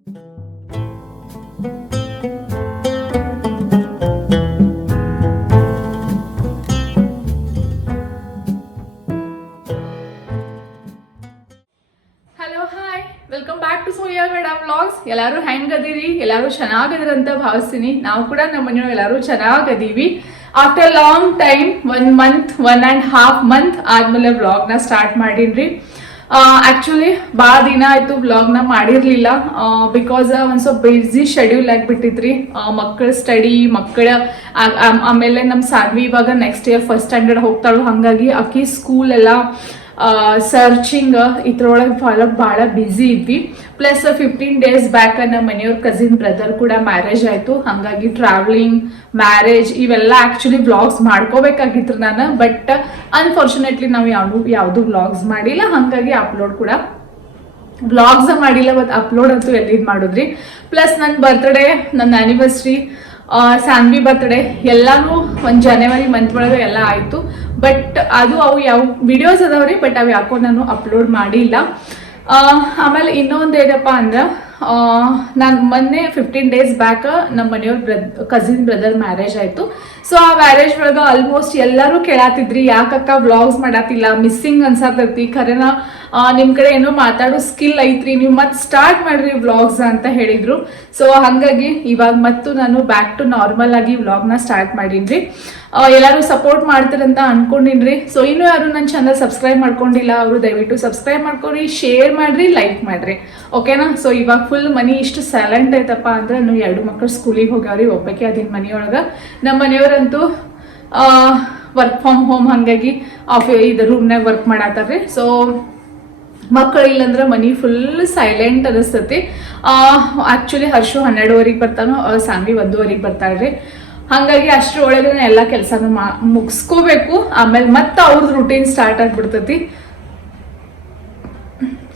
Welcome back to Sonia Gowda vlogs. ಎಲ್ಲರೂ ಹೆಂಗದಿರಿ? ಎಲ್ಲರೂ ಚೆನ್ನಾಗದಿರಿ ಅಂತ ಭಾವಿಸ್ತೀನಿ. ನಾವು ಕೂಡ ನಮ್ಮ ಮನೆಯವ್ರು ಎಲ್ಲರೂ ಚೆನ್ನಾಗದೀವಿ. ಆಫ್ಟರ್ ಲಾಂಗ್ ಟೈಮ್ 1.5 ಮಂತ್ ಆದ್ಮೇಲೆ ವ್ಲಾಗ್ನ ಸ್ಟಾರ್ಟ್ ಮಾಡೀನ್ರಿ. ಆಕ್ಚುಲಿ ಭಾಳ ದಿನ ಆಯ್ತು ವ್ಲಾಗ್ನ ಮಾಡಿರ್ಲಿಲ್ಲ. ಬಿಕಾಸ್ ಒಂದು ಸ್ವಲ್ಪ ಬಿಸಿ ಶೆಡ್ಯೂಲ್ ಆಗಿಬಿಟ್ಟಿದ್ರಿ. ಮಕ್ಕಳ ಸ್ಟಡಿ, ಆಮೇಲೆ ನಮ್ಮ ಸಾಧ್ವಿ ಇವಾಗ ನೆಕ್ಸ್ಟ್ ಇಯರ್ ಫಸ್ಟ್ ಸ್ಟ್ಯಾಂಡರ್ಡ್ ಹೋಗ್ತಾಳು. ಹಾಗಾಗಿ ಅಕ್ಕಿ ಸ್ಕೂಲ್ ಎಲ್ಲ ಸರ್ಚಿಂಗ್ ಇದ್ರೊಳಗೆ ಭಾಳ ಬ್ಯುಸಿ ಇದ್ವಿ. ಪ್ಲಸ್ 15 days ಬ್ಯಾಕ್ ನಮ್ಮ ಮನೆಯವ್ರ ಕಸಿನ್ ಬ್ರದರ್ ಕೂಡ ಮ್ಯಾರೇಜ್ ಆಯಿತು. ಹಾಗಾಗಿ ಟ್ರಾವೆಲಿಂಗ್, ಮ್ಯಾರೇಜ್ ಇವೆಲ್ಲ ಆ್ಯಕ್ಚುಲಿ ವ್ಲಾಗ್ಸ್ ಮಾಡ್ಕೋಬೇಕಾಗಿತ್ತು ನಾನು. ಬಟ್ ಅನ್ಫಾರ್ಚುನೇಟ್ಲಿ ನಾವು ಯಾವುದು ವ್ಲಾಗ್ಸ್ ಮಾಡಿಲ್ಲ. ಹಾಗಾಗಿ ಅಪ್ಲೋಡ್ ಕೂಡ ವ್ಲಾಗ್ಸ್ ಮಾಡಿಲ್ಲ. ಮತ್ತು ಅಪ್ಲೋಡ್ ಅಂತೂ ಎಲ್ಲಿದ್ ಮಾಡಿದ್ರಿ. ಪ್ಲಸ್ ನನ್ನ ಬರ್ತ್ಡೇ, ನನ್ನ ಆ್ಯನಿವರ್ಸ್ರಿ, ಸಾನ್ವಿ ಬರ್ತ್ಡೇ ಎಲ್ಲಾನು ಒಂದು ಜನವರಿ ಮಂತ್ ಒಳಗೆ ಎಲ್ಲ ಆಯಿತು. ಬಟ್ ಅವು ಯಾವ ವಿಡಿಯೋಸ್ ಅದಾವ್ರಿ, ಬಟ್ ಅವು ಯಾಕೋ ನಾನು ಅಪ್ಲೋಡ್ ಮಾಡಿಲ್ಲ. ಆಮೇಲೆ ಇನ್ನೊಂದು ಏನಪ್ಪ ಅಂದ್ರೆ, ನಾನು ಮೊನ್ನೆ 15 days ಬ್ಯಾಕ್ ನಮ್ಮ ಮನೆಯವ್ರ ಕಸಿನ್ ಬ್ರದರ್ ಮ್ಯಾರೇಜ್ ಆಯಿತು. ಸೊ ಆ ಮ್ಯಾರೇಜ್ ಒಳಗೆ ಆಲ್ಮೋಸ್ಟ್ ಎಲ್ಲರೂ ಕೇಳಾತಿದ್ರಿ, ಯಾಕಕ್ಕ ವ್ಲಾಗ್ಸ್ ಮಾಡತ್ತಿಲ್ಲ, ಮಿಸ್ಸಿಂಗ್ ಅನ್ಸಾತೈತಿ, ಖರೇನ ನಿಮ್ಮ ಕಡೆ ಏನೋ ಮಾತಾಡೋ ಸ್ಕಿಲ್ ಐತ್ರಿ, ನೀವು ಮತ್ತೆ ಸ್ಟಾರ್ಟ್ ಮಾಡ್ರಿ ವ್ಲಾಗ್ಸ್ ಅಂತ ಹೇಳಿದ್ರು. ಸೊ ಹಾಗಾಗಿ ಇವಾಗ ಮತ್ತು ನಾನು ಬ್ಯಾಕ್ ಟು ನಾರ್ಮಲ್ ಆಗಿ ವ್ಲಾಗ್ನ ಸ್ಟಾರ್ಟ್ ಮಾಡೀನ್ರಿ. ಎಲ್ಲರೂ ಸಪೋರ್ಟ್ ಮಾಡ್ತೀರಂತ ಅನ್ಕೊಂಡಿನ್ರಿ. ಸೊ ಇನ್ನೂ ಯಾರು ನನ್ನ ಚಾನಲ್ ಸಬ್ಸ್ಕ್ರೈಬ್ ಮಾಡ್ಕೊಂಡಿಲ್ಲ ಅವರು ದಯವಿಟ್ಟು ಸಬ್ಸ್ಕ್ರೈಬ್ ಮಾಡ್ಕೊರಿ, ಶೇರ್ ಮಾಡ್ರಿ, ಲೈಕ್ ಮಾಡ್ರಿ, ಓಕೆನಾ. ಸೊ ಇವಾಗ ಫುಲ್ ಮನಿ ಇಷ್ಟು ಸೈಲೆಂಟ್ ಐತಪ್ಪ ಅಂದ್ರೆ, ನಾವು 2 ಮಕ್ಕಳು ಸ್ಕೂಲಿಗೆ ಹೋಗ್ಯಾವ್ರಿ, ಒಬ್ಬಕ್ಕೆ ಅದಿನ ಮನೆಯೊಳಗೆ. ನಮ್ಮ ಮನೆಯವರಂತೂ ವರ್ಕ್ ಫ್ರಮ್ ಹೋಮ್, ಹಾಗಾಗಿ ಇದು ರೂಮ್ನಾಗ ವರ್ಕ್ ಮಾಡತ್ತಾರ್ರಿ. ಸೊ ಮಕ್ಕಳು ಇಲ್ಲಂದ್ರೆ ಮನಿ ಫುಲ್ ಸೈಲೆಂಟ್ ಅನಿಸ್ತತಿ. ಆ್ಯಕ್ಚುಲಿ ಹರ್ಷು 12:15 ಬರ್ತಾನೋ, ಸಾನ್ವಿ 1:15 ಬರ್ತಾಳ್ರಿ. ಹಾಗಾಗಿ ಅಷ್ಟರೊಳಗೆ ಎಲ್ಲ ಕೆಲಸನೂ ಮುಗಿಸ್ಕೋಬೇಕು. ಆಮೇಲೆ ಮತ್ತೆ ಅವ್ರದ್ದು ರೂಟೀನ್ ಸ್ಟಾರ್ಟ್ ಆಗಿಬಿಡ್ತೈತಿ.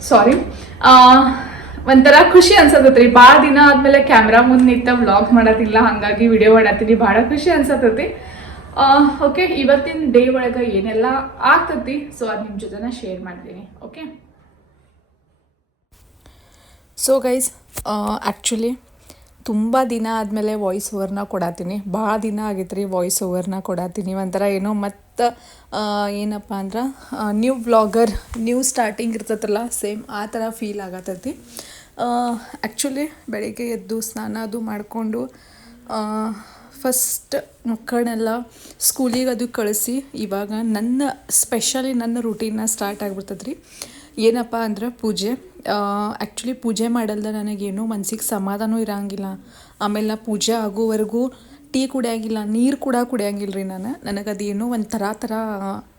ಸಾರಿ, ಒಂಥರ ಖುಷಿ ಅನ್ಸತೈತ್ರಿ. ಭಾಳ ದಿನ ಆದ್ಮೇಲೆ ಕ್ಯಾಮ್ರಾ ಮುಂದೆ ನಿಂತ ವ್ಲಾಗ್ ಮಾಡತ್ತಿಲ್ಲ, ಹಾಗಾಗಿ ವಿಡಿಯೋ ಮಾಡತ್ತೀನಿ. ಭಾಳ ಖುಷಿ ಅನ್ಸತೈತಿ. ಓಕೆ, ಇವತ್ತಿನ ಡೇ ಒಳಗೆ ಏನೆಲ್ಲ ಆಗ್ತೈತಿ, ಸೊ ಅದು ನಿಮ್ಮ ಜೊತೆನ ಶೇರ್ ಮಾಡ್ತೀನಿ. ಓಕೆ, ಸೊ ಗೈಸ್, ಆ್ಯಕ್ಚುಲಿ ತುಂಬ ದಿನ ಆದಮೇಲೆ ವಾಯ್ಸ್ ಓವರ್ನ ಕೊಡತ್ತೀನಿ. ಭಾಳ ದಿನ ಆಗೈತೆ ರೀ ವಾಯ್ಸ್ ಓವರ್ನ ಕೊಡತ್ತೀನಿ. ಒಂಥರ ಏನೋ ಮತ್ತು ಏನಪ್ಪ ಅಂದ್ರೆ ನ್ಯೂ ವ್ಲಾಗರ್, ನ್ಯೂ ಸ್ಟಾರ್ಟಿಂಗ್ ಇರ್ತೈತಲ್ಲ, ಸೇಮ್ ಆ ಥರ ಫೀಲ್ ಆಗತ್ತೈತಿ. ಆ್ಯಕ್ಚುಲಿ ಬೆಳಿಗ್ಗೆ ಎದ್ದು ಸ್ನಾನ ಅದು ಮಾಡಿಕೊಂಡು ಫಸ್ಟ್ ಮಕ್ಕಳನ್ನೆಲ್ಲ ಸ್ಕೂಲಿಗೆ ಅದು ಕಳಿಸಿ ಇವಾಗ ಸ್ಪೆಷಲಿ ನನ್ನ ರೂಟೀನ್ನ ಸ್ಟಾರ್ಟ್ ಆಗಿಬಿಡ್ತದೆ ರೀ. ಏನಪ್ಪ ಅಂದ್ರೆ ಪೂಜೆ. ಆ್ಯಕ್ಚುಲಿ ಪೂಜೆ ಮಾಡಲ್ದ ನನಗೇನು ಮನ್ಸಿಗೆ ಸಮಾಧಾನ ಇರೋಂಗಿಲ್ಲ. ಆಮೇಲೆ ನಾ ಪೂಜೆ ಆಗೋವರೆಗೂ ಟೀ ಕುಡಿಯೋಂಗಿಲ್ಲ, ನೀರು ಕೂಡ ಕುಡಿಯೋಂಗಿಲ್ಲ ರೀ ನಾನು. ನನಗದೇನೋ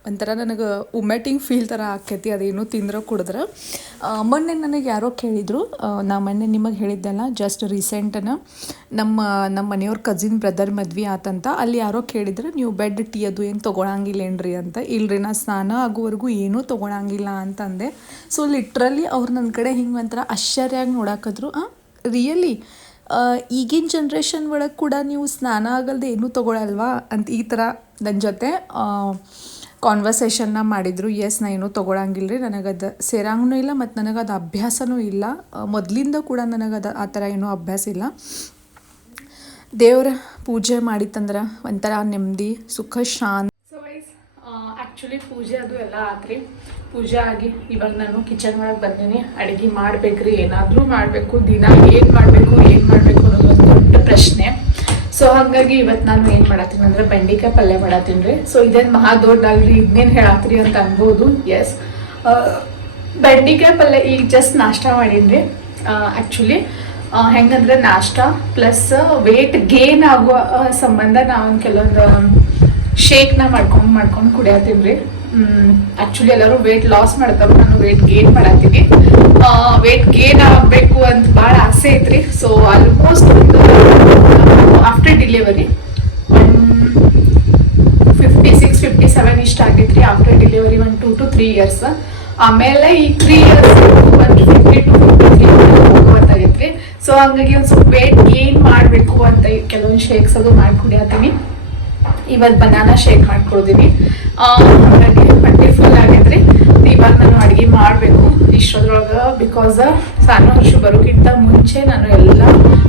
ಒಂಥರ ನನಗೆ ಉಮೆಟಿಂಗ್ ಫೀಲ್ ಥರ ಆಕೈತಿ ಅದೇನು ತಿಂದ್ರೆ ಕುಡಿದ್ರೆ. ಮೊನ್ನೆ ನನಗೆ ಯಾರೋ ಕೇಳಿದರು, ನಾ ಮೊನ್ನೆ ನಿಮಗೆ ಹೇಳಿದ್ದೆಲ್ಲ ಜಸ್ಟ್ ರೀಸೆಂಟನ ನಮ್ಮ ಮನೆಯವ್ರ ಕಸಿನ್ ಬ್ರದರ್ ಮದ್ವೆ ಆತಂತ. ಅಲ್ಲಿ ಯಾರೋ ಕೇಳಿದ್ರು, ನೀವು ಬೆಡ್ ಟೀ ಅದು ಏನು ತೊಗೊಳಂಗಿಲ್ಲೇನ್ರಿ ಅಂತ. ಇಲ್ರಿ, ನಾ ಸ್ನಾನ ಆಗೋವರೆಗೂ ಏನೂ ತೊಗೊಳಂಗಿಲ್ಲ ಅಂತಂದೆ. ಸೊ ಲಿಟ್ರಲಿ ಅವ್ರು ನನ್ನ ಕಡೆ ಹಿಂಗೆ ಒಂಥರ ಆಶ್ಚರ್ಯಾಗಿ ನೋಡಾಕಿದ್ರು. ರಿಯಲಿ ಈಗಿನ ಜನ್ರೇಷನ್ ಒಳಗೆ ಕೂಡ ನೀವು ಸ್ನಾನ ಆಗಲ್ದೆ ಏನೂ ತೊಗೊಳಲ್ವಾ ಅಂತ ಈ ಥರ ನನ್ನ ಜೊತೆ ಕಾನ್ವರ್ಸೇಷನ್ನ ಮಾಡಿದರು. ಎಸ್, ನಾ ಏನೂ ತೊಗೊಳಂಗಿಲ್ಲ ರೀ, ನನಗದು ಸೇರಂಗೂ ಇಲ್ಲ ಮತ್ತು ನನಗದು ಅಭ್ಯಾಸನೂ ಇಲ್ಲ. ಮೊದಲಿಂದ ಕೂಡ ನನಗದು ಆ ಥರ ಏನೂ ಅಭ್ಯಾಸ ಇಲ್ಲ. ದೇವರ ಪೂಜೆ ಮಾಡಿತ್ತಂದ್ರೆ ಒಂಥರ ನೆಮ್ಮದಿ, ಸುಖ, ಶಾಂತಿ. ಸೊ ವೈಸ್ ಆ್ಯಕ್ಚುಲಿ ಪೂಜೆ ಅದು ಎಲ್ಲ ಆತ್ರಿ. ಪೂಜೆ ಆಗಿ ಇವಾಗ ನಾನು ಕಿಚನ್ ಒಳಗೆ ಬಂದೀನಿ. ಅಡುಗೆ ಮಾಡ್ಬೇಕ್ರಿ, ಏನಾದರೂ ಮಾಡಬೇಕು. ದಿನ ಏನು ಮಾಡಬೇಕು ಅನ್ನೋದು ಒಂದು ದೊಡ್ಡ ಪ್ರಶ್ನೆ. ಸೊ ಹಾಗಾಗಿ ಇವತ್ತು ನಾನು ಏನು ಮಾಡತ್ತೀನಿ ಅಂದರೆ ಬೆಂಡೆಕಾಯಿ ಪಲ್ಯ ಮಾಡತ್ತೀನಿ ರೀ. ಸೊ ಇದೇನು ಮಹಾ ದೊಡ್ಡ ಆಗಲಿ, ಇದನ್ನೇನು ಹೇಳತ್ತೀರಿ ಅಂತ ಅನ್ಬೋದು. ಎಸ್, ಬೆಂಡೆಕಾಯಿ ಪಲ್ಯ ಈಗ ಜಸ್ಟ್ ನಾಷ್ಟ ಮಾಡೀನಿ ರೀ. ಆ್ಯಕ್ಚುಲಿ ಹೆಂಗಂದ್ರೆ ನಾಷ್ಟ ಪ್ಲಸ್ ವೇಟ್ ಗೇನ್ ಆಗುವ ಸಂಬಂಧ ನಾವು ಕೆಲವೊಂದು ಶೇಕ್ನ ಮಾಡ್ಕೊಂಡು ಕುಡಿಯತ್ತೀನಿ ರೀ. ಆ್ಯಕ್ಚುಲಿ ಎಲ್ಲರೂ ವೇಟ್ ಲಾಸ್ ಮಾಡ್ತಾರೆ, ನಾನು ವೇಟ್ ಗೇನ್ ಮಾಡತ್ತೀನಿ. ವೇಟ್ ಗೇನ್ ಆಗಬೇಕು ಅಂತ ಭಾಳ ಆಸೆ ಐತ್ರಿ. ಸೊ ಆಲ್ಮೋಸ್ಟ್ ಒಂದು ಆಫ್ಟರ್ ಡಿಲಿವರಿ 56-57 ಇಷ್ಟ ಆಗೈತ್ರಿ. After delivery 1 2 to 3 years. ಆಮೇಲೆ ಈ 3 years ಒಂದು 50 to 53 ಹೋಗುವಂತಾಗೈತ್ರಿ. ಸೊ ಹಂಗಾಗಿ ಒಂದು ಸ್ವಲ್ಪ ವೇಟ್ ಗೇನ್ ಮಾಡಬೇಕು ಅಂತ ಕೆಲವೊಂದು ಶೇಕ್ಸ್ ಅದು ಮಾಡಿ ಕುಡಿಯತ್ತೀನಿ. ಇವತ್ತು ಬನಾನಾ ಶೇಕ್ ಮಾಡ್ಕೊಳ್ತೀನಿ. ಹಾಗಾಗಿ ಹೊಟ್ಟೆ ಫುಲ್ ಆಗೈತ್ರಿ. ಇವಾಗ ನಾನು ಅಡುಗೆ ಮಾಡಬೇಕು ಇಷ್ಟೊದ್ರೊಳಗೆ. ಬಿಕಾಸ್ ಸಾನು ಹರ್ಷು ಬರೋಕ್ಕಿಂತ ಮುಂಚೆ ನಾನು ಎಲ್ಲ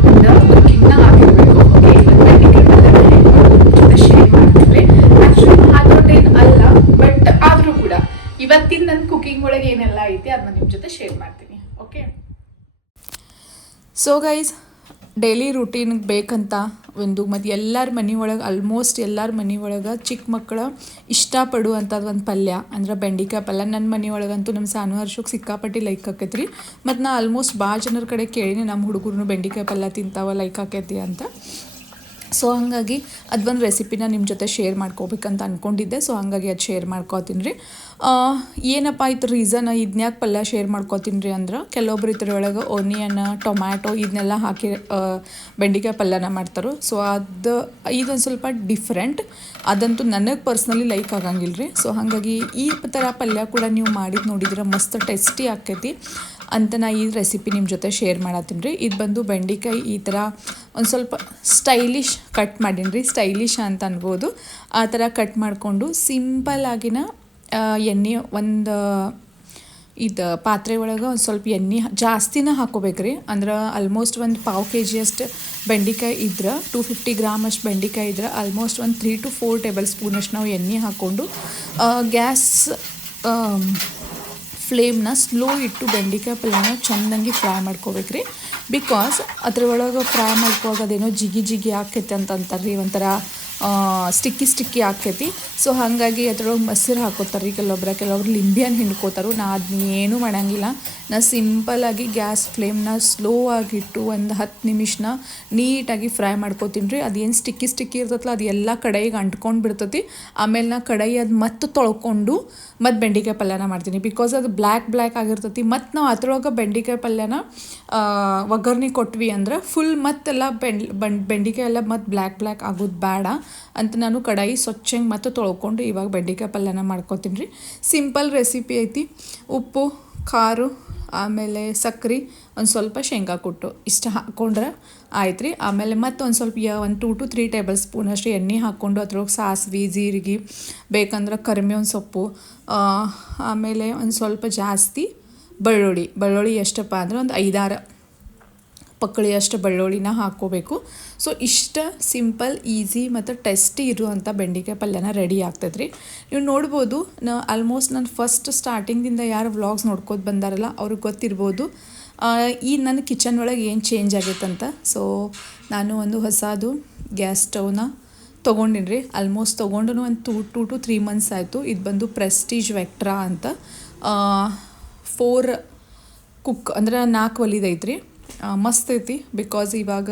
ಒಂದು ಕುಕ್ಕಿಂಗ್ನ ಹಾಕಿರ್ಬೇಕು. ಓಕೆ, ಜೊತೆ ಶೇರ್ ಮಾಡ್ತೀವಿ. ಆ್ಯಕ್ಚುಲಿ ಅದೊಂದೇನು ಅಲ್ಲ, ಬಟ್ ಆದರೂ ಕೂಡ ಇವತ್ತಿನ ನನ್ನ ಕುಕಿಂಗ್ ಒಳಗೆ ಏನೆಲ್ಲ ಐತಿ ಅದನ್ನ ನಿಮ್ಮ ಜೊತೆ ಶೇರ್ ಮಾಡ್ತೀನಿ. ಓಕೆ, ಸೊ ಗೈಸ್, ಡೈಲಿ ರೂಟೀನ್ಗೆ ಬೇಕಂತ ಒಂದು ಮತ್ತು ಎಲ್ಲರ ಮನೆ ಒಳಗೆ ಆಲ್ಮೋಸ್ಟ್ ಎಲ್ಲರ ಮನೆ ಒಳಗೆ ಚಿಕ್ಕ ಮಕ್ಕಳು ಇಷ್ಟಪಡುವಂಥದ್ದು ಒಂದು ಪಲ್ಯ ಅಂದ್ರೆ ಬೆಂಡೆಕಾಯಿ ಪಲ್ಯ. ನನ್ನ ಮನೆ ಒಳಗಂತೂ ನಮ್ಮ ಸಾನು ಹರ್ಷಕ್ಕೆ ಸಿಕ್ಕಾಪಟ್ಟಿ ಲೈಕ್ ಆಕೈತಿ ರೀ. ಮತ್ತು ನಾ ಆಲ್ಮೋಸ್ಟ್ ಭಾಳ ಜನರ ಕಡೆ ಕೇಳೀನಿ, ನಮ್ಮ ಹುಡುಗರು ಬೆಂಡೆಕಾಯಿ ಪಲ್ಯ ತಿಂತಾವ, ಲೈಕ್ ಆಕೈತಿ ಅಂತ. ಸೊ ಹಾಗಾಗಿ ಅದೊಂದು ರೆಸಿಪಿನ ನಿಮ್ಮ ಜೊತೆ ಶೇರ್ ಮಾಡ್ಕೋಬೇಕಂತ ಅಂದ್ಕೊಂಡಿದ್ದೆ. ಸೊ ಹಾಗಾಗಿ ಅದು ಶೇರ್ ಮಾಡ್ಕೋತೀನಿ ರೀ. ಏನಪ್ಪ ಇದ್ರ ರೀಸನ್ ಇದನ್ಯಾಕೆ ಪಲ್ಯ ಶೇರ್ ಮಾಡ್ಕೋತೀನಿ ರೀ ಅಂದ್ರೆ, ಕೆಲವೊಬ್ರು ಇದ್ರೊಳಗೆ ಓನಿಯನ್, ಟೊಮ್ಯಾಟೊ ಇದನ್ನೆಲ್ಲ ಹಾಕಿ ಬೆಂಡೆಕಾಯಿ ಪಲ್ಯನ ಮಾಡ್ತಾರೆ. ಸೊ ಇದೊಂದು ಸ್ವಲ್ಪ ಡಿಫ್ರೆಂಟ್. ಅದಂತೂ ನನಗೆ ಪರ್ಸ್ನಲಿ ಲೈಕ್ ಆಗಂಗಿಲ್ಲ ರೀ. ಸೊ ಹಾಗಾಗಿ ಈ ಥರ ಪಲ್ಯ ಕೂಡ ನೀವು ಮಾಡಿದ್ದು ನೋಡಿದ್ರೆ ಮಸ್ತ್ ಟೇಸ್ಟಿ ಆಕೈತಿ ಅಂತ ನಾ ಈ ರೆಸಿಪಿ ನಿಮ್ಮ ಜೊತೆ ಶೇರ್ ಮಾಡತ್ತೀನಿ ರೀ. ಇದು ಬಂದು ಬೆಂಡೆಕಾಯಿ ಈ ಥರ ಒಂದು ಸ್ವಲ್ಪ ಸ್ಟೈಲಿಶ್ ಕಟ್ ಮಾಡೀನಿ ರೀ. ಸ್ಟೈಲಿಶ್ ಅಂತ ಅನ್ಬೋದು. ಆ ಥರ ಕಟ್ ಮಾಡಿಕೊಂಡು ಸಿಂಪಲ್ಲಾಗಿನ ಎಣ್ಣೆ ಒಂದು ಇದು ಪಾತ್ರೆ ಒಳಗೆ ಒಂದು ಸ್ವಲ್ಪ ಎಣ್ಣೆ ಜಾಸ್ತಿನ ಹಾಕೋಬೇಕ್ರಿ. ಅಂದ್ರೆ ಆಲ್ಮೋಸ್ಟ್ ಒಂದು 1/2 kg ಅಷ್ಟು ಬೆಂಡೆಕಾಯಿ ಇದ್ರೆ, 250 ಗ್ರಾಮ್ ಅಷ್ಟು ಬೆಂಡೆಕಾಯಿ ಇದ್ರೆ ಆಲ್ಮೋಸ್ಟ್ ಒಂದು 3 to 4 ಟೇಬಲ್ ಸ್ಪೂನ್ ಅಷ್ಟು ನಾವು ಎಣ್ಣೆ ಹಾಕ್ಕೊಂಡು ಗ್ಯಾಸ್ ಫ್ಲೇಮ್ನ ಸ್ಲೋ ಇಟ್ಟು ಬೆಂಡೆಕಾಯಿ ಪಲ್ಯನ ಚೆಂದಂಗೆ ಫ್ರೈ ಮಾಡ್ಕೋಬೇಕ್ರಿ. ಬಿಕಾಸ್ ಅದ್ರ ಒಳಗೆ ಫ್ರೈ ಮಾಡ್ಕೋವಾಗ ಅದೇನೋ ಜಿಗಿ ಜಿಗಿ ಆಕೈತೆ ಅಂತ ಅಂತಾರೆ ರೀ, ಒಂಥರ ಸ್ಟಿಕ್ಕಿ ಆಕೈತಿ. ಸೊ ಹಾಗಾಗಿ ಅದ್ರೊಳಗೆ ಮೊಸರು ಹಾಕೋತಾರೆ ರೀ ಕೆಲವೊಬ್ರು ಲಿಂಬೆಯನ್ನು ಹಿಂಡ್ಕೋತಾರೆ. ನಾ ಅದನ್ನ ಏನೂ ಮಾಡೋಂಗಿಲ್ಲ. ನಾ ಸಿಂಪಲ್ಲಾಗಿ ಗ್ಯಾಸ್ ಫ್ಲೇಮ್ನ ಸ್ಲೋ ಆಗಿಟ್ಟು ಒಂದು 10 ನಿಮಿಷನ ನೀಟಾಗಿ ಫ್ರೈ ಮಾಡ್ಕೋತೀನಿ ರೀ. ಅದೇನು ಸ್ಟಿಕ್ಕಿ ಇರ್ತೈತಲ್ಲ ಅದು ಎಲ್ಲ ಕಡೆಗೆ ಅಂಟ್ಕೊಂಡು ಬಿಡ್ತೈತಿ. ಆಮೇಲೆ ನಾ ಕಡಾಯಿ ಅದು ಮತ್ತೆ ತೊಳ್ಕೊಂಡು ಮತ್ತು ಬೆಂಡೆಕಾಯಿ ಪಲ್ಯನ ಮಾಡ್ತೀನಿ. ಬಿಕಾಸ್ ಅದು ಬ್ಲ್ಯಾಕ್ ಆಗಿರ್ತೈತಿ. ಮತ್ತು ನಾವು ಅದ್ರೊಳಗೆ ಬೆಂಡೆಕಾಯಿ ಪಲ್ಯನ ಒಗ್ಗರಣೆ ಕೊಟ್ವಿ ಅಂದ್ರೆ ಫುಲ್ ಮತ್ತೆಲ್ಲ ಬೆಂಡೆಕಾಯಿ ಎಲ್ಲ ಮತ್ತು ಬ್ಲ್ಯಾಕ್ ಆಗೋದು ಬೇಡ ಅಂತ ನಾನು ಕಡಾಯಿ ಸ್ವಚ್ಛಂಗೆ ಮತ್ತೆ ತೊಳ್ಕೊಂಡು ಇವಾಗ ಬೆಂಡೆಕಾಯಿ ಪಲ್ಯನ ಮಾಡ್ಕೊತೀನಿ ರೀ. ಸಿಂಪಲ್ ರೆಸಿಪಿ ಐತಿ. ಉಪ್ಪು, ಖಾರ, ಆಮೇಲೆ ಸಕ್ರೆ, ಒಂದು ಸ್ವಲ್ಪ ಶೇಂಗಾ ಕುಟ್ಟು ಇಷ್ಟು ಹಾಕ್ಕೊಂಡ್ರೆ ಆಯ್ತು ರೀ. ಆಮೇಲೆ ಮತ್ತೆ ಒಂದು ಸ್ವಲ್ಪ 2 to 3 ಟೇಬಲ್ ಸ್ಪೂನ್ ಅಷ್ಟು ಎಣ್ಣೆ ಹಾಕ್ಕೊಂಡು ಅದ್ರೊಳಗೆ ಸಾಸಿವೆ, ಜೀರಿಗೆ, ಬೇಕಂದ್ರೆ ಕರಿಬೇವಿನ ಸೊಪ್ಪು, ಆಮೇಲೆ ಒಂದು ಸ್ವಲ್ಪ ಜಾಸ್ತಿ ಬೆಳ್ಳುಳ್ಳಿ ಎಷ್ಟಪ್ಪ ಅಂದ್ರೆ ಒಂದು 5-6 ಪಕ್ಕಳಿ ಅಷ್ಟು ಬೆಳ್ಳುಳ್ಳಿನ ಹಾಕ್ಕೋಬೇಕು. ಸೊ ಇಷ್ಟ ಸಿಂಪಲ್, ಈಸಿ ಮತ್ತು ಟೇಸ್ಟಿ ಇರುವಂಥ ಬೆಂಡೆಕಾಯಿ ಪಲ್ಯನ ರೆಡಿ ಆಗ್ತದೆ ರೀ. ನೀವು ನೋಡ್ಬೋದು, ಆಲ್ಮೋಸ್ಟ್ ನಾನು ಫಸ್ಟ್ ಸ್ಟಾರ್ಟಿಂಗಿಂದ ಯಾರು ವ್ಲಾಗ್ಸ್ ನೋಡ್ಕೋತ ಬಂದಾರಲ್ಲ ಅವ್ರಿಗೆ ಗೊತ್ತಿರ್ಬೋದು ಈ ನನ್ನ ಕಿಚನ್ ಒಳಗೆ ಏನು ಚೇಂಜ್ ಆಗೈತಂತ. ಸೊ ನಾನು ಒಂದು ಹೊಸದು ಗ್ಯಾಸ್ ಸ್ಟವ್ನ ತೊಗೊಂಡಿನಿ ರೀ. ಆಲ್ಮೋಸ್ಟ್ ತೊಗೊಂಡು ಒಂದು 2 to 3 months ಆಯಿತು. ಇದು ಬಂದು ಪ್ರೆಸ್ಟೀಜ್ ವೆಕ್ಟ್ರಾ ಅಂತ 4 ಕುಕ್ ಅಂದ್ರೆ 4 ಒಲಿದೈತೆ ರೀ. ಮಸ್ತ್ ಐತಿ. ಬಿಕಾಸ್ ಇವಾಗ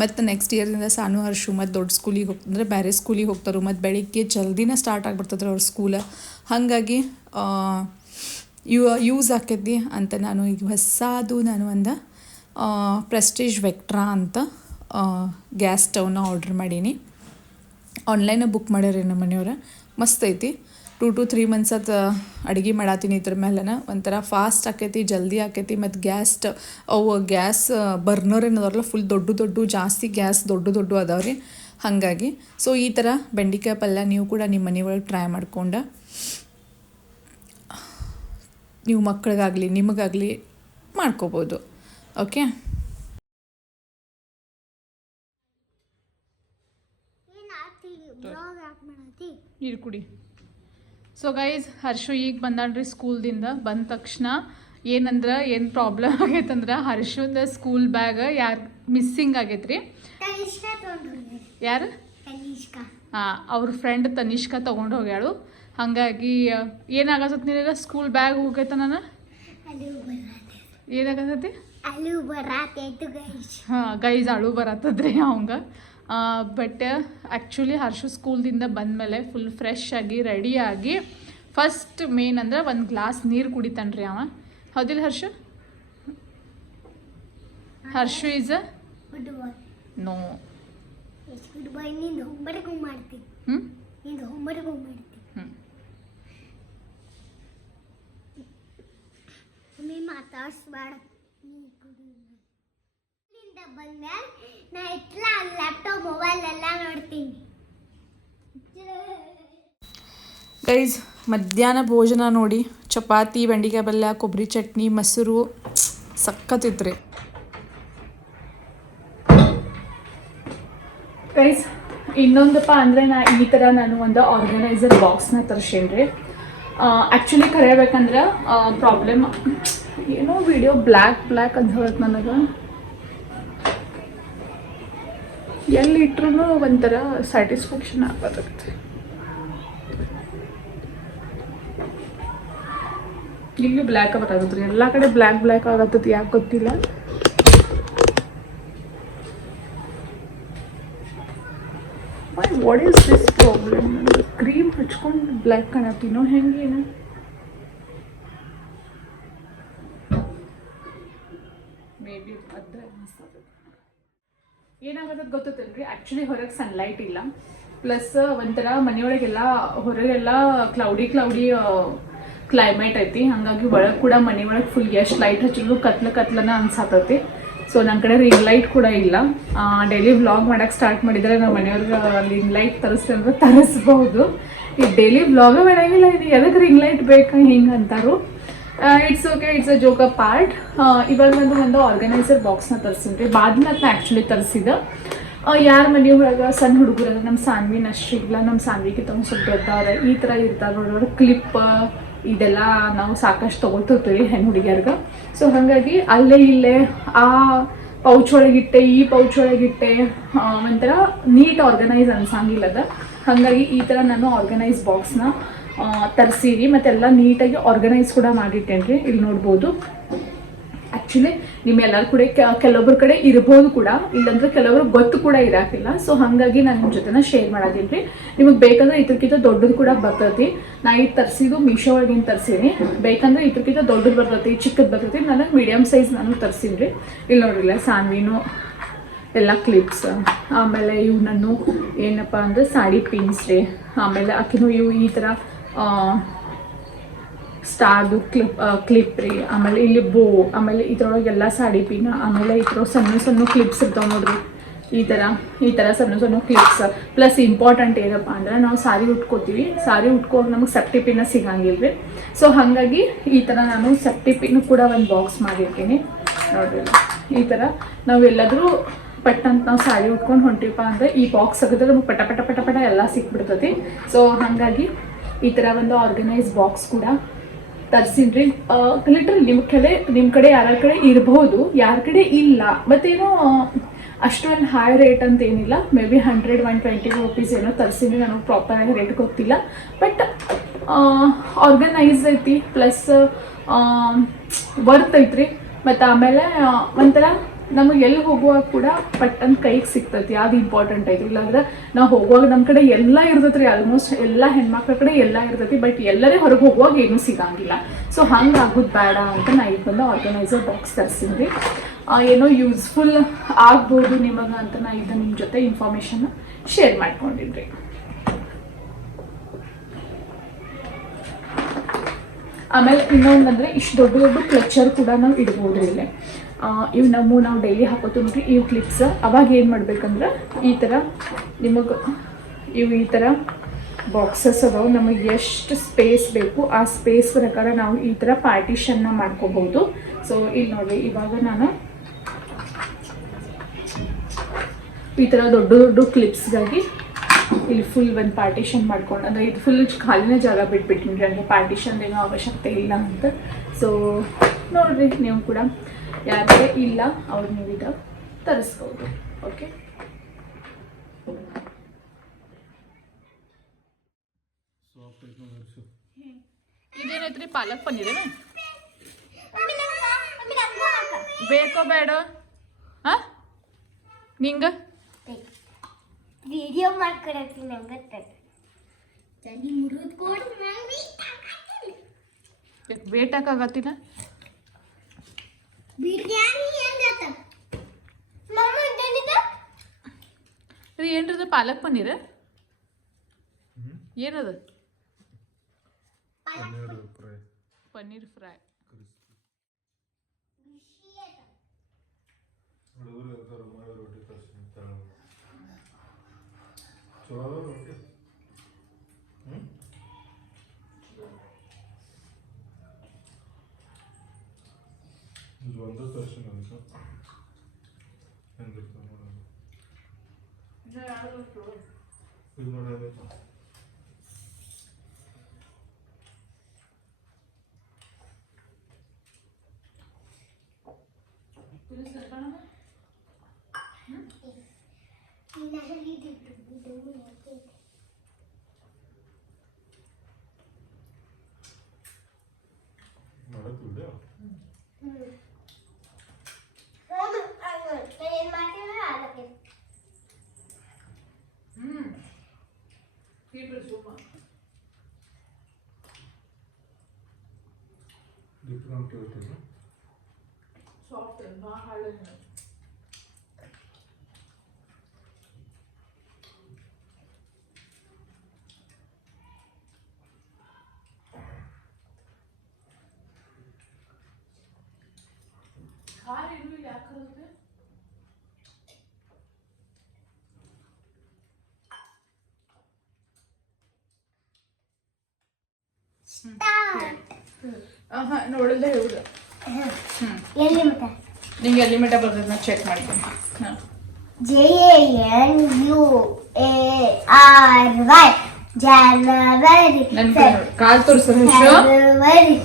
ಮತ್ತು ನೆಕ್ಸ್ಟ್ ಇಯರ್ದಿಂದ ಸಾನು ಹರ್ಷು ಮತ್ತು ದೊಡ್ಡ ಸ್ಕೂಲಿಗೆ ಅಂದರೆ ಬೇರೆ ಸ್ಕೂಲಿಗೆ ಹೋಗ್ತಾರೆ. ಮತ್ತು ಬೆಳಿಗ್ಗೆ ಜಲ್ದಿನ ಸ್ಟಾರ್ಟ್ ಆಗಿಬಿಡ್ತದ್ರಿ ಅವ್ರ ಸ್ಕೂಲ. ಹಾಗಾಗಿ ಯೂಸ್ ಆಕೈತಿ ಅಂತ ನಾನು ಈಗ ಹೊಸದು ಒಂದು ಪ್ರೆಸ್ಟೀಜ್ ವೆಕ್ಟ್ರಾ ಅಂತ ಗ್ಯಾಸ್ ಸ್ಟವ್ನ ಆರ್ಡ್ರ್ ಮಾಡೀನಿ. ಆನ್ಲೈನಾಗ ಬುಕ್ ಮಾಡ್ಯಾರ ನಮ್ಮ ಮನೆಯವ್ರು. ಮಸ್ತ್ ಐತಿ. 2 to 3 months ಅದು ಅಡುಗೆ ಮಾಡತ್ತೀನಿ ಇದ್ರ ಮೇಲೆನ. ಒಂಥರ ಫಾಸ್ಟ್ ಆಕೈತಿ, ಜಲ್ದಿ ಆಕೈತಿ. ಮತ್ತು ಗ್ಯಾಸ್ ಬರ್ನರ್ ಏನದವ್ರಲ್ಲ ಫುಲ್ ದೊಡ್ಡ ಜಾಸ್ತಿ ಗ್ಯಾಸ್ ದೊಡ್ಡ ಅದಾವ್ರಿ. ಹಾಗಾಗಿ ಸೊ ಈ ಥರ ಬೆಂಡೆಕಾಯಿ ಪಲ್ಯ ನೀವು ಕೂಡ ನಿಮ್ಮ ಮನೆಯೊಳಗೆ ಟ್ರೈ ಮಾಡ್ಕೊಂಡು ನೀವು ಮಕ್ಕಳಿಗಾಗಲಿ ನಿಮಗಾಗಲಿ ಮಾಡ್ಕೋಬೋದು. ಓಕೆ, ನೀರು ಕುಡಿ. ಸೊ ಗೈಸ್, ಹರ್ಷು ಈಗ ಬಂದಾನ್ರಿ ಸ್ಕೂಲ್ದಿಂದ. ಬಂದ ತಕ್ಷಣ ಏನು ಪ್ರಾಬ್ಲಮ್ ಆಗೈತಂದ್ರೆ ಹರ್ಷುಂದ ಸ್ಕೂಲ್ ಬ್ಯಾಗ್ ಮಿಸ್ಸಿಂಗ್ ಆಗೈತ್ರಿ. ಯಾರು? ಹಾಂ, ಅವ್ರ ಫ್ರೆಂಡ್ ತನಿಷ್ಕಾ ತೊಗೊಂಡು ಹೋಗ್ಯಾಳು. ಹಾಗಾಗಿ ಏನಾಗತ್ತೈತಿ ನಿನಗೆ? ಸ್ಕೂಲ್ ಬ್ಯಾಗ್ ಹೋಗೈತ ನಾನು ಏನಾಗತ್ತೈತಿ? ಹಾಂ ಗೈಸ್, ಅಳು ಬರತ್ತದ್ರಿ ಅವಂಗ. ಬಟ್ ಆ್ಯಕ್ಚುಲಿ ಹರ್ಷು ಸ್ಕೂಲ್ದಿಂದ ಬಂದಮೇಲೆ ಫುಲ್ ಫ್ರೆಶ್ ಆಗಿ ರೆಡಿಯಾಗಿ ಫಸ್ಟ್ ಮೇನ್ ಅಂದ್ರೆ ಒಂದು ಗ್ಲಾಸ್ ನೀರು ಕುಡಿತಾನ್ರಿ ಅವ. ಹೌದಿಲ್ಲ ಹರ್ಷು? ಹರ್ಷು ಈಸ್ ನೋ. ಗೈಸ್, ಮಧ್ಯಾಹ್ನ ಭೋಜನ ನೋಡಿ ಚಪಾತಿ ಬೆಂಡಿಕಾಯಿ ಪಲ್ಯ ಕೊಬ್ಬರಿ ಚಟ್ನಿ ಮೊಸರು ಸಕ್ಕತ್ತಿತ್ತು ರೀ. ಗೈಸ್ ಇನ್ನೊಂದಪ್ಪ ಅಂದರೆ ಈ ಥರ ನಾನು ಒಂದು ಆರ್ಗನೈಸರ್ ಬಾಕ್ಸ್ನ ತರಿಸೇನಿ ರೀ. ಆ್ಯಕ್ಚುಲಿ ಕರೆಯಬೇಕಂದ್ರೆ ಪ್ರಾಬ್ಲಮ್ ಏನೋ ವಿಡಿಯೋ ಬ್ಲ್ಯಾಕ್ ಅಂತ ಹೇಳತ್ತೆ ನನಗೆ. ಎಲ್ಲಿ ಇಟ್ರೂ ಒಂಥರ ಸ್ಯಾಟಿಸ್ಫ್ಯಾಕ್ಷನ್ ಆಗತ್ತೆ. ಇಲ್ಲಿ ಬ್ಲ್ಯಾಕ್ ಬರಾಗತ್ತೆ ರೀ, ಎಲ್ಲ ಕಡೆ ಬ್ಲ್ಯಾಕ್ ಆಗತ್ತದ, ಯಾಕೆ ಗೊತ್ತಿಲ್ಲ. What is this problem? Cream ಹಚ್ಕೊಂಡು ಬ್ಲ್ಯಾಕ್ ಕಾಣತ್ತೀನೋ ಹೆಂಗೇನು? ಮೇ ಬಿ ಅದ್ರ ಏನಾಗತ್ತದ ಗೊತ್ತೈತಲ್ರಿ. ಆ್ಯಕ್ಚುಲಿ ಹೊರಗೆ ಸನ್ಲೈಟ್ ಇಲ್ಲ, ಪ್ಲಸ್ ಒಂಥರ ಮನೆಯೊಳಗೆಲ್ಲ ಹೊರಗೆಲ್ಲ ಕ್ಲೌಡಿ ಕ್ಲೈಮೇಟ್ ಐತಿ. ಹಾಗಾಗಿ ಒಳಗೆ ಕೂಡ ಮನೆ ಒಳಗೆ ಫುಲ್ ಎಷ್ಟು ಲೈಟ್ ಹಚ್ಚಿದ್ರು ಕತ್ಲನ ಅನ್ಸಾತೈತಿ. ಸೊ ನನ್ನ ಕಡೆ ರಿಂಗ್ ಲೈಟ್ ಕೂಡ ಇಲ್ಲ. ಡೈಲಿ ವ್ಲಾಗ್ ಮಾಡೋಕ್ಕೆ ಸ್ಟಾರ್ಟ್ ಮಾಡಿದರೆ ನಾವು ಮನೆಯವ್ರಿಗೆ ರಿಂಗ್ ಲೈಟ್ ತರಿಸ್ತೀವಿ ಅಂದ್ರೆ ತರಿಸ್ಬೋದು. ಈ ಡೈಲಿ ವ್ಲಾಗ ಮಾಡೋಂಗಿಲ್ಲ, ಇದು ಎದಕ್ಕೆ ರಿಂಗ್ ಲೈಟ್ ಬೇಕು ಹಿಂಗೆ ಅಂತಾರು. It's okay, it's a joke apart. ಇವಾಗ ಒಂದು ಆರ್ಗನೈಸರ್ ಬಾಕ್ಸ್ನ ತರಿಸಿದ್ರಿ. ಬಾದ್ಮತ್ನ ಆ್ಯಕ್ಚುಲಿ ತರಿಸಿದ. ಯಾರ ಮನೆಯೊಳಗೆ ಸಣ್ಣ ಹುಡುಗರು ಅಂದ್ರೆ ನಮ್ಮ ಸಾನ್ವಿನ ಅಷ್ಟಿಲ್ಲ, ನಮ್ಮ ಸಾನ್ವಿಗೆ ತಗೊಂಡು ಸ್ವಲ್ಪ ದೊಡ್ಡವ್ರೆ ಈ ಥರ ಇರ್ತಾರೆ ನೋಡೋರು. ಕ್ಲಿಪ್ ಇದೆಲ್ಲ ನಾವು ಸಾಕಷ್ಟು ತೊಗೊಳ್ತಿರ್ತೀವಿ ಹೆಣ್ಣು ಹುಡುಗಿಯರ್ಗೆ. ಸೊ ಹಾಗಾಗಿ ಅಲ್ಲೇ ಇಲ್ಲೇ ಆ ಪೌಚ್ ಒಳಗಿಟ್ಟೆ ಈ ಪೌಚ್ ಒಳಗಿಟ್ಟೆ ಒಂಥರ ನೀಟ್ ಆರ್ಗನೈಸ್ ಅನ್ಸಂಗಿಲ್ಲದ. ಹಾಗಾಗಿ ಈ ಥರ ನಾನು ಆರ್ಗನೈಸ್ ಬಾಕ್ಸ್ನ ತರಿಸಿರಿ, ಮತ್ತೆಲ್ಲ ನೀಟಾಗಿ ಆರ್ಗನೈಸ್ ಕೂಡ ಮಾಡಿಟ್ಟೇನೆ ರೀ. ಇಲ್ಲಿ ನೋಡ್ಬೋದು. ಆ್ಯಕ್ಚುಲಿ ನಿಮ್ಮೆಲ್ಲರ ಕೂಡ ಕೆಲವೊಬ್ಬರ ಕಡೆ ಇರ್ಬೋದು ಕೂಡ, ಇಲ್ಲಾಂದ್ರೆ ಕೆಲವರು ಗೊತ್ತು ಕೂಡ ಇರಾಕಿಲ್ಲ. ಸೊ ಹಾಗಾಗಿ ನಾನು ನಿಮ್ಮ ಜೊತೆನ ಶೇರ್ ಮಾಡೋದಿಲ್ಲ ರೀ. ನಿಮಗೆ ಬೇಕಂದ್ರೆ ಇದ್ರಕ್ಕಿಂತ ದೊಡ್ಡದು ಕೂಡ ಬರ್ತೈತಿ. ನಾ ಇದು ತರಿಸಿದ್ದು ಮೀಶೋ ಒಳಗಿನ ತರಿಸೀನಿ. ಬೇಕಂದ್ರೆ ಇದ್ರಕ್ಕಿಂತ ದೊಡ್ಡದು ಬರ್ತೈತಿ, ಚಿಕ್ಕದು ಬರ್ತೈತಿ. ನನಗೆ ಮೀಡಿಯಮ್ ಸೈಜ್ ನಾನು ತರಿಸೀನಿ ರೀ. ಇಲ್ಲಿ ನೋಡ್ರಿಲ್ಲ ಸಾನ್ವಿನೂ ಎಲ್ಲ ಕ್ಲಿಪ್ಸ್, ಆಮೇಲೆ ಇವು ನಾನು ಏನಪ್ಪ ಅಂದರೆ ಸಾಡಿ ಪಿನ್ಸ್ ರೀ. ಆಮೇಲೆ ಆಕಿನೂ ಇವು ಈ ಥರ ಸ್ಟಾರ್ದು ಕ್ಲಿಪ್ ರೀ. ಆಮೇಲೆ ಇಲ್ಲಿ ಬೋ, ಆಮೇಲೆ ಇದ್ರೊಳಗೆಲ್ಲ ಸಾಡಿ ಪಿನ್, ಆಮೇಲೆ ಇದ್ರ ಸಣ್ಣ ಕ್ಲಿಪ್ಸ್ ಇರ್ತಾವೆ ನೋಡ್ರಿ. ಈ ಥರ ಸಣ್ಣ ಕ್ಲಿಪ್ಸ್. ಪ್ಲಸ್ ಇಂಪಾರ್ಟೆಂಟ್ ಏನಪ್ಪ ಅಂದ್ರೆ ನಾವು ಸಾರಿ ಉಟ್ಕೋತೀವಿ, ಸಾರಿ ಉಟ್ಕೊಂಡು ನಮಗೆ ಸೇಫ್ಟಿ ಪಿನ್ನ ಸಿಗಂಗಿಲ್ಲ ರೀ. ಸೊ ಹಾಗಾಗಿ ಈ ಥರ ನಾನು ಸೇಫ್ಟಿ ಪಿನ್ ಕೂಡ ಒಂದು ಬಾಕ್ಸ್ ಮಾಡಿರ್ತೀನಿ ನೋಡ್ರಿ. ಈ ಥರ ನಾವು ಎಲ್ಲಾದರೂ ಪಟ್ಟಂತ ನಾವು ಸಾರಿ ಉಟ್ಕೊಂಡು ಹೊಂಟಿಪ್ಪ ಅಂದರೆ ಈ ಬಾಕ್ಸ್ ತೆಗೆದ್ರೆ ನಮಗೆ ಪಟ ಎಲ್ಲ ಸಿಕ್ಬಿಡ್ತೈತಿ. ಸೊ ಹಾಗಾಗಿ ಈ ಥರ ಒಂದು ಆರ್ಗನೈಸ್ ಬಾಕ್ಸ್ ಕೂಡ ತರಿಸಿನ್ರಿ. ಲಿಟ್ರಲ್ ನಿಮ್ಮ ಕಡೆ ಯಾರ ಕಡೆ ಇರಬಹುದು, ಯಾರ ಕಡೆ ಇಲ್ಲ. ಮತ್ತೇನೋ ಅಷ್ಟೊಂದು ಹೈ ರೇಟ್ ಅಂತ ಏನಿಲ್ಲ. ಮೇ ಬಿ 100-120 ರುಪೀಸ್ ಏನೋ ತರಿಸಿನಿ, ನನಗೆ ಪ್ರಾಪರಾಗಿ ರೇಟ್ ಗೊತ್ತಿಲ್ಲ. ಬಟ್ ಆರ್ಗನೈಸ್ ಐತಿ, ಪ್ಲಸ್ ವರ್ತ್ ಐತ್ರಿ. ಮತ್ತು ಆಮೇಲೆ ಒಂಥರ ನಮಗೆ ಎಲ್ಲಿ ಹೋಗುವಾಗ ಕೂಡ ಪಟ್ಟಂತ ಕೈಗೆ ಸಿಗ್ತೈತಿ, ಅದು ಇಂಪಾರ್ಟೆಂಟ್ ಐತಿ. ಇಲ್ಲಾಂದ್ರೆ ನಾವು ಹೋಗುವಾಗ ನಮ್ಮ ಕಡೆ ಎಲ್ಲ ಇರ್ತೈತಿ ರೀ, ಆಲ್ಮೋಸ್ಟ್ ಎಲ್ಲ ಹೆಣ್ಮಕ್ಳ ಕಡೆ ಎಲ್ಲ ಇರ್ತೈತಿ. ಬಟ್ ಎಲ್ಲರೇ ಹೊರಗೆ ಹೋಗುವಾಗ ಏನೂ ಸಿಗಂಗಿಲ್ಲ. ಸೊ ಹಂಗೆ ಆಗೋದು ಬೇಡ ಅಂತ ನಾ ಈಗ ಬಂದು ಆರ್ಗನೈಸರ್ ಬಾಕ್ಸ್ ತರಿಸಿನಿ ರೀ. ಏನೋ ಯೂಸ್ಫುಲ್ ಆಗ್ಬೋದು ನಿಮಗೆ ಅಂತ ನಾ ಇದು ನಿಮ್ಮ ಜೊತೆ ಇನ್ಫಾರ್ಮೇಷನ್ನ ಶೇರ್ ಮಾಡ್ಕೊಂಡಿದ್ರಿ. ಆಮೇಲೆ ಇನ್ನೊಂದಂದರೆ ಇಷ್ಟು ದೊಡ್ಡ ಕ್ಲಚರ್ ಕೂಡ ನಾವು ಇಡ್ಬೋದು ಇಲ್ಲೇ. ಇವು ನಾವು ಡೈಲಿ ಹಾಕೋತೀವಿ ನೋಡ್ರಿ, ಇವು ಕ್ಲಿಪ್ಸ್. ಅವಾಗ ಏನು ಮಾಡ್ಬೇಕಂದ್ರೆ ಈ ಥರ ನಿಮಗೆ ಈ ಥರ ಬಾಕ್ಸಸ್ ಅದಾವೆ. ನಮಗೆ ಎಷ್ಟು ಸ್ಪೇಸ್ ಬೇಕು ಆ ಸ್ಪೇಸ್ ಪ್ರಕಾರ ನಾವು ಈ ಥರ ಪಾರ್ಟಿಷನ್ನ ಮಾಡ್ಕೋಬೋದು. ಸೊ ಇಲ್ಲಿ ನೋಡಿರಿ, ಇವಾಗ ನಾನು ಈ ಥರ ದೊಡ್ಡ ಕ್ಲಿಪ್ಸ್ಗಾಗಿ ಇಲ್ಲಿ ಫುಲ್ ಒಂದು ಪಾರ್ಟಿಷನ್ ಮಾಡ್ಕೊಂಡು, ಅಂದರೆ ಇದು ಫುಲ್ ಖಾಲಿನ ಜಾಗ ಬಿಟ್ಬಿಟ್ಟಿನಿ ರೀ, ಅಂದರೆ ಪಾರ್ಟಿಷನ್ ಏನೋ ಅವಶ್ಯಕತೆ ಇಲ್ಲ ಅಂತ. ಸೊ ನೋಡಿರಿ, ನೀವು ಕೂಡ ಯಾರೇ ಇಲ್ಲ ಅವ್ರು ನೀವು ಇದು ತರಿಸ್ಬೋದು. ಓಕೆ, ಇದೇನೈತ್ರಿ? ಪಾಲಕ್ ಪನ್ನೀರೇನ? ಬೇಕೋ ಬೇಡ? ಹಾಂ, ನಿಂಗೆ ವಿಡಿಯೋ ಮಾಡ್ಕೊಡತ್ತೀನಿ ನಂಗೆ ವೇಟ್ ಹಾಕಾಗತ್ತಿಲ್ಲ. ಬಿರಿಯಾನಿ ರೀ ಏನ್ರದ? ಪಾಲಕ್ ಪನ್ನೀರ ಏನದ? ಪನ್ನೀರ್ ಫ್ರೈ. ಏನ್ ಮಾಡ್ತೀವಿ ಅದಕ್ಕೆ ನೋಡಲ್ದೆ ಹೇಳುದು ಎಲ್ಲಿ ಮಟ ನಿಂಗೆ ಎಲ್ಲಿ ಮಟ್ಟ ಬರ್ತದೆ ನಾ ಚೆಕ್ ಮಾಡ್ತೀನಿ ಹಾಂ JANUARY ಜನವರಿ ನನ್ನ ಕಡೆ ನೋಡು ಕಾಲ್ ತೋರಿಸು ಫೆಬ್ರವರಿ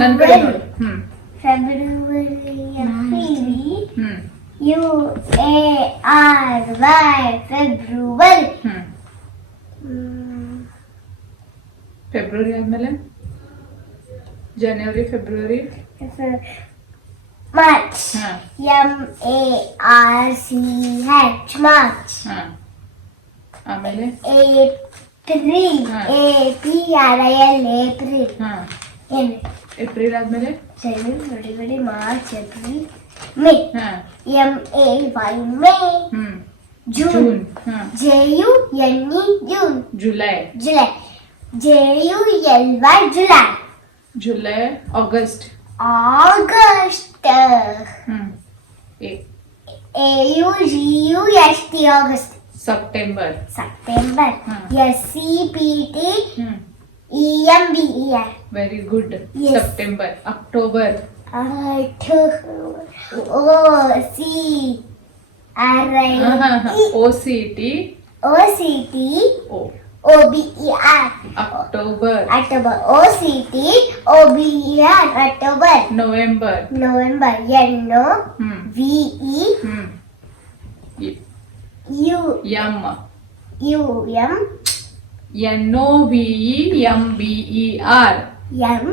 ನನ್ನ ಕಡೆ ನೋಡು ಫೆಬ್ರವರಿ ಹ್ಮ್ UARY ಫೆಬ್ರವರಿ ಫೆಬ್ರವರಿ ಆದ್ಮೇಲೆ ಜನವರಿ ಫೆಬ್ರವರಿ ಮಾರ್ಚ್ ಹಾಂ MARCH ಮಾರ್ಚ್ ಹಾಂ ಆಮೇಲೆ ಏಪ್ರಿಲ್ ಹಾ. APRIL ಏಪ್ರಿಲ್ ಹಾಂ ಏನು ಏಪ್ರಿಲ್ ಆದ್ಮೇಲೆ ಜನವರಿ ಮಾರ್ಚ್ ಏಪ್ರಿಲ್ ಮೇ ಹಾಂ MAY May hmm June June ಹಾಂ JUNE June July July JULY July July August August hmm AUGUST August September September ಹಾ. SCPT hmm EMBER very good Yes. September October OCT OCT O OBER October October OCT OBER October November November hmm NOVE hmm M UM NOVEMBER M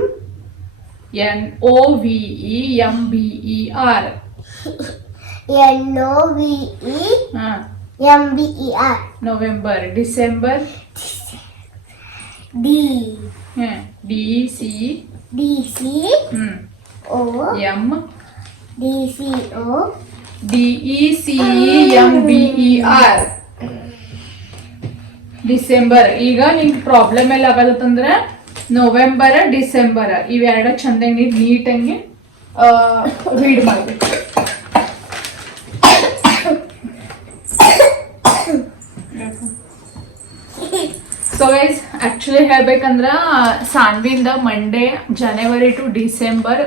NOVEMBER NOVE ಹಾ MBER November December D DC DC hmm O M DCO DECEMBER December ಈಗ ನಿಂಗೆ problem ಎಲ್ಲ ಆಗತ್ತಂದ್ರೆ November December ಇವೆರಡ ಚಂದಾಗಿ ನೀಟಾಗಿ read ಮಾಡಬೇಕು so guys actually ಹೇಳ್ಬೇಕಂದ್ರ ಸಾನ್ವಿಯಿಂದ Monday ಜನವರಿ ಟು ಡಿಸೆಂಬರ್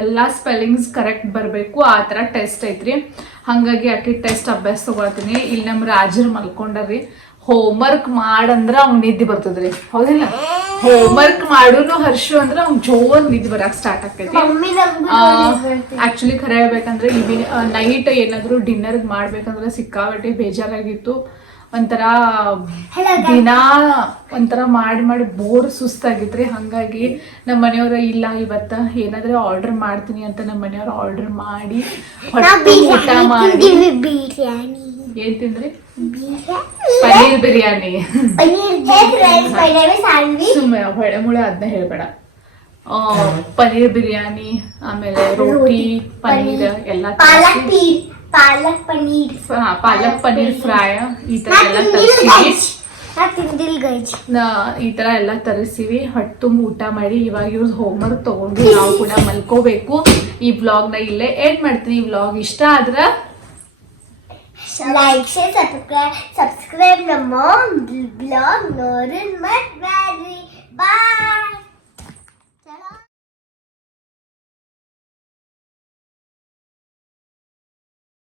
ಎಲ್ಲ ಸ್ಪೆಲ್ಲಿಂಗ್ಸ್ ಕರೆಕ್ಟ್ ಬರಬೇಕು ಆ ಥರ ಟೆಸ್ಟ್ ಐತ್ರಿ ಹಾಗಾಗಿ ಆಕೆ ಟೆಸ್ಟ್ ಅಭ್ಯಾಸ ತಗೊಳ್ತೀನಿ ಇಲ್ಲಿ ನಮ್ಮ ರಾಜರು ಮಲ್ಕೊಂಡರಿ ಹೋಮ್ವರ್ಕ್ ಮಾಡಂದ್ರ ಅವ್ನು ನಿದ್ದೆ ಬರ್ತದ್ರಿ ಹೌದಿಲ್ಲ ಹೋಮ್ವರ್ಕ್ ಮಾಡುನು ಹರ್ಷು ಅಂದ್ರೆ ಅವ್ನು ಜೋರ್ ನಿದ್ದೆ ಬರಕ್ ಸ್ಟಾರ್ಟ್ ಆಕೈತಿ ಆಕ್ಚುಲಿ ಖರೆ ಹೇಳ್ಬೇಕಂದ್ರೆ ನೈಟ್ ಏನಾದ್ರು ಡಿನ್ನರ್ ಮಾಡ್ಬೇಕಂದ್ರೆ ಸಿಕ್ಕಾಬಟ್ಟೆ ಬೇಜಾರಾಗಿತ್ತು ಒಂಥರ ದಿನ ಒಂಥರ ಮಾಡಿ ಬೋರ್ ಸುಸ್ತಾಗಿತ್ರಿ ಹಂಗಾಗಿ ನಮ್ಮ ಮನೆಯವ್ರ ಇಲ್ಲ ಇವತ್ತ ಏನಾದ್ರೆ ಆರ್ಡರ್ ಮಾಡ್ತೀನಿ ಅಂತ ನಮ್ಮ ಮನೆಯವ್ರ ಆರ್ಡರ್ ಮಾಡಿ ಊಟ ಮಾಡಿ ಏನ್ ತಿಂದ್ರಿ ಪನ್ನೀರ್ ಬಿರಿಯಾನಿ ಸುಮ್ಮನೆ ಹೊಳೆ ಮುಳೆ ಅದನ್ನ ಹೇಳ್ಬೇಡ ಪನ್ನೀರ್ ಬಿರಿಯಾನಿ ಆಮೇಲೆ ರೋಟಿ ಪನ್ನೀರ್ ಎಲ್ಲ ಪಾಲಕ್ ಪನ್ನೀರ್ ಪಾಲಕ್ ಪನ್ನೀರ್ ಫ್ರೈ ಈ ತರ ಎಲ್ಲ ತರಿಸಿವಿ ಈ ತರ ಎಲ್ಲ ತರಿಸಿವಿ ಹೊಟ್ಟೆ ತುಂಬ ಊಟ ಮಾಡಿ ಇವಾಗ ಇವ್ರ ಹೋಮ್ವರ್ಕ್ ತಗೊಂಡು ನಾವು ಕೂಡ ಮಲ್ಕೋಬೇಕು ಈ ವ್ಲಾಗ್ ನ ಇಲ್ಲೇ ಏನ್ ಮಾಡ್ತೀನಿ ಈ ವ್ಲಾಗ್ ಇಷ್ಟ ಆದ್ರ ಲೈಕ್ ಶೇರ್ ಸಬ್ಸ್ಕ್ರೈಬ್ ನಮ್ಮ ಬ್ಲಾಗ್ ನೋಡನ್ ಮತ್ ಬ್ಯಾಡ್ರಿ ಬಾಯ್